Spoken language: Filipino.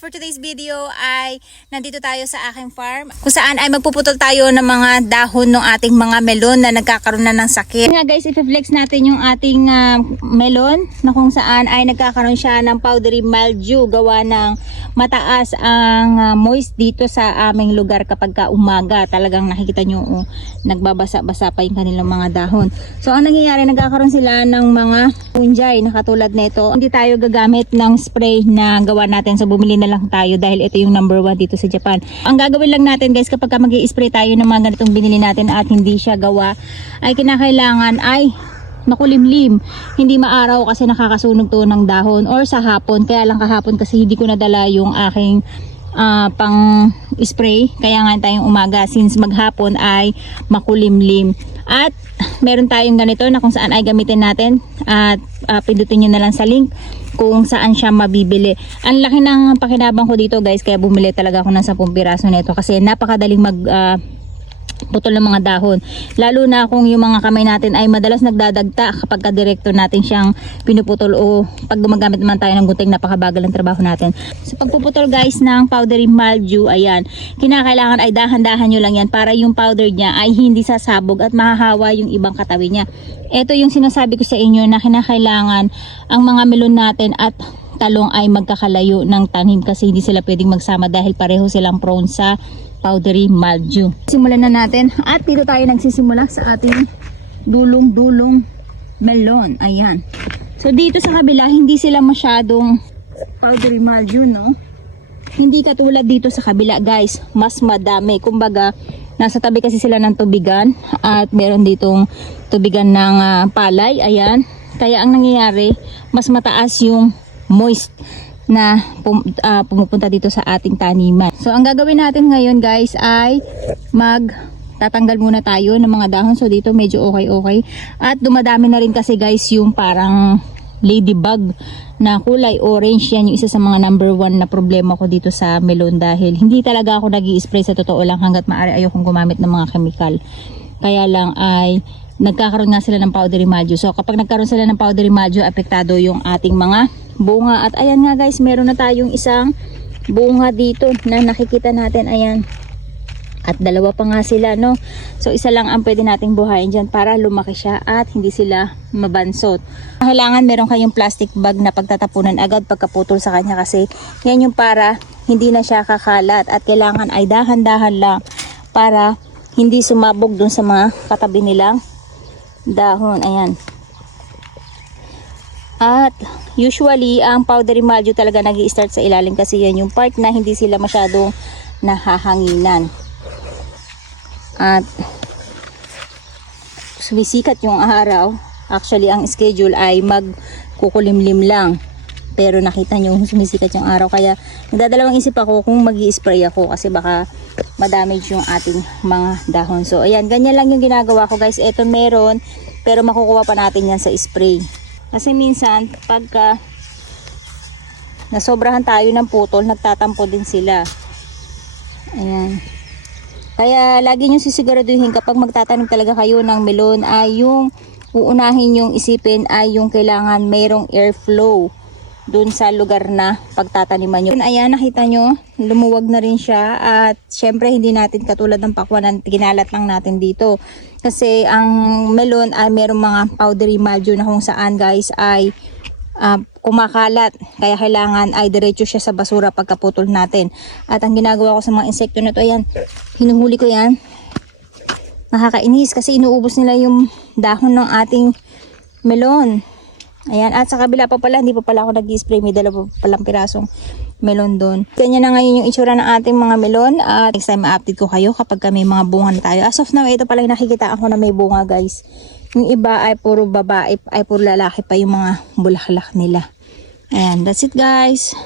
for today's video ay nandito tayo sa aking farm kung saan ay magpuputol tayo ng mga dahon ng ating mga melon na nagkakaroon na ng sakit. Nga guys, i-flex natin yung ating ah, melon na kung saan ay nagkakaroon siya ng powdery mildew gawa ng mataas ang ah, moist dito sa aming lugar kapag ka umaga. Talagang nakikita nyo oh, nagbabasa-basa pa yung kanilang mga dahon. So ang nangyayari, nagkakaroon sila ng mga fungi na katulad nito. Hindi tayo gagamit ng spray na gawa natin so bumili na lang tayo dahil ito yung number one dito sa Japan. Ang gagawin lang natin guys kapag mag spray tayo ng mga ganitong binili natin at hindi siya gawa ay kinakailangan ay makulimlim. Hindi maaraw kasi nakakasunog to ng dahon or sa hapon. Kaya lang kahapon kasi hindi ko nadala yung aking ah, pang spray. Kaya nga tayong umaga since maghapon ay makulimlim. At meron tayong ganito na kung saan ay gamitin natin at ah, pindutin nyo na lang sa link kung saan siya mabibili. Ang laki ng pakinabang ko dito guys kaya bumili talaga ako ng 10 piraso nito kasi napakadaling mag ah, putol ng mga dahon. Lalo na kung yung mga kamay natin ay madalas nagdadagta kapag ka-director natin siyang pinuputol o pag gumagamit naman tayo ng gunting napakabagal ng trabaho natin. Sa pagpuputol guys ng powdery mildew, ayan, kinakailangan ay dahan-dahan nyo lang yan para yung powder niya ay hindi sasabog at mahahawa yung ibang katawi niya. Ito yung sinasabi ko sa inyo na kinakailangan ang mga melon natin at talong ay magkakalayo ng tanim kasi hindi sila pwedeng magsama dahil pareho silang prone sa powdery mildew. Simulan na natin at dito tayo nagsisimula sa ating dulong-dulong melon. Ayan. So dito sa kabila hindi sila masyadong powdery mildew no. Hindi katulad dito sa kabila guys, mas madami. Kumbaga nasa tabi kasi sila ng tubigan at meron ditong tubigan ng ah, palay. Ayan. Kaya ang nangyayari, mas mataas yung moist na pum- ah, pumupunta dito sa ating taniman. So ang gagawin natin ngayon guys ay mag tatanggal muna tayo ng mga dahon. So dito medyo okay-okay. At dumadami na rin kasi guys yung parang ladybug na kulay orange. Yan yung isa sa mga number one na problema ko dito sa melon dahil hindi talaga ako nag spray sa totoo lang hanggat maaari ayokong gumamit ng mga chemical. Kaya lang ay nagkakaroon nga sila ng powdery mildew. So kapag nagkaroon sila ng powdery mildew, apektado yung ating mga bunga. At ayan nga guys, meron na tayong isang bunga dito na nakikita natin. Ayan. At dalawa pa nga sila, no? So, isa lang ang pwede nating buhayin dyan para lumaki siya at hindi sila mabansot. Kailangan meron kayong plastic bag na pagtatapunan agad pagkaputol sa kanya kasi yan yung para hindi na siya kakalat at kailangan ay dahan-dahan lang para hindi sumabog dun sa mga katabi nilang dahon. Ayan. At usually, ang powdery mildew talaga nag start sa ilalim kasi yan yung part na hindi sila masyadong nahahanginan. At sumisikat yung araw. Actually, ang schedule ay magkukulimlim lang. Pero nakita nyo, sumisikat yung araw. Kaya nagdadalawang isip ako kung mag spray ako kasi baka madamage yung ating mga dahon. So, ayan, ganyan lang yung ginagawa ko guys. Ito meron, pero makukuha pa natin yan sa spray. Kasi minsan, pagka nasobrahan tayo ng putol, nagtatampo din sila. Ayan. Kaya lagi nyo sisiguraduhin kapag magtatanim talaga kayo ng melon ay yung uunahin yung isipin ay yung kailangan mayroong airflow dun sa lugar na pagtataniman nyo. Ayan, nakita nyo, lumuwag na rin siya at syempre hindi natin katulad ng pakwan na ginalat lang natin dito. Kasi ang melon ay mayroong mga powdery mildew na kung saan guys ay ah, kumakalat. Kaya kailangan ay diretso siya sa basura pagkaputol natin. At ang ginagawa ko sa mga insekto na to, ayan, hinuhuli ko yan. Nakakainis kasi inuubos nila yung dahon ng ating melon. Ayan, at sa kabila pa pala, hindi pa pala ako nag-spray. May dalawa pa palang pirasong melon doon. Ganyan na ngayon yung itsura ng ating mga melon. At next time, ma-update ko kayo kapag may mga bunga tayo. As of now, ito pala yung nakikita ako na may bunga, guys. Yung iba ay puro babae, ay puro lalaki pa yung mga bulaklak nila. Ayan, that's it guys.